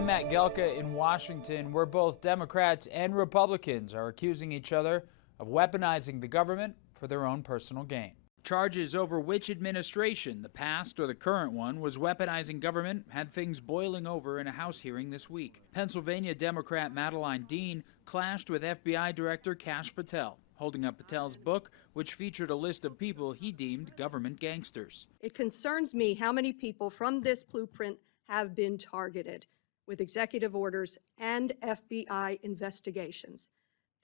I'm Matt Gelka in Washington, where both Democrats and Republicans are accusing each other of weaponizing the government for their own personal gain. Charges over which administration, the past or the current one, was weaponizing government had things boiling over in a House hearing this week. Pennsylvania Democrat Madeleine Dean clashed with FBI Director Kash Patel, holding up Patel's book, which featured a list of people he deemed government gangsters. It concerns me how many people from this blueprint have been targeted with executive orders and FBI investigations.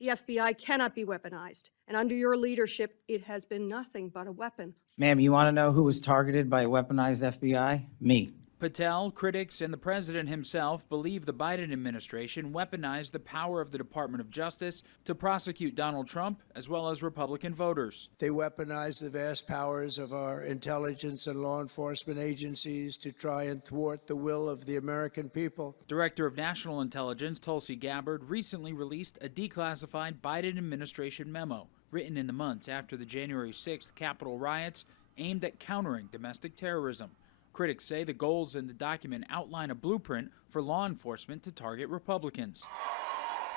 The FBI cannot be weaponized, and under your leadership, it has been nothing but a weapon. Ma'am, you want to know who was targeted by a weaponized FBI? Me. Patel, critics, and the president himself believe the Biden administration weaponized the power of the Department of Justice to prosecute Donald Trump as well as Republican voters. They weaponized the vast powers of our intelligence and law enforcement agencies to try and thwart the will of the American people. Director of National Intelligence Tulsi Gabbard recently released a declassified Biden administration memo written in the months after the January 6th Capitol riots aimed at countering domestic terrorism. Critics say the goals in the document outline a blueprint for law enforcement to target Republicans.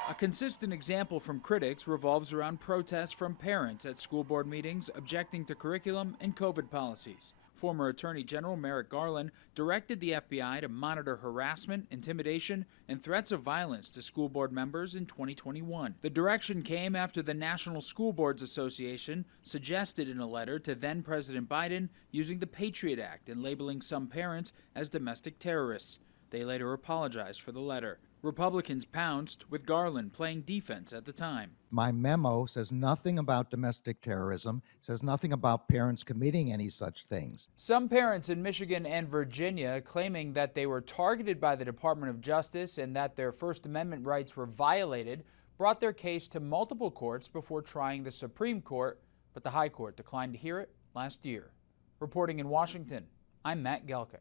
A consistent example from critics revolves around protests from parents at school board meetings objecting to curriculum and COVID policies. Former Attorney General Merrick Garland directed the FBI to monitor harassment, intimidation, and threats of violence to school board members in 2021. The direction came after the National School Boards Association suggested in a letter to then-President Biden using the Patriot Act and labeling some parents as domestic terrorists. They later apologized for the letter. Republicans pounced, with Garland playing defense at the time. My memo says nothing about domestic terrorism, says nothing about parents committing any such things. Some parents in Michigan and Virginia claiming that they were targeted by the Department of Justice and that their First Amendment rights were violated brought their case to multiple courts before trying the Supreme Court, but the High Court declined to hear it last year. Reporting in Washington, I'm Matt Gelka.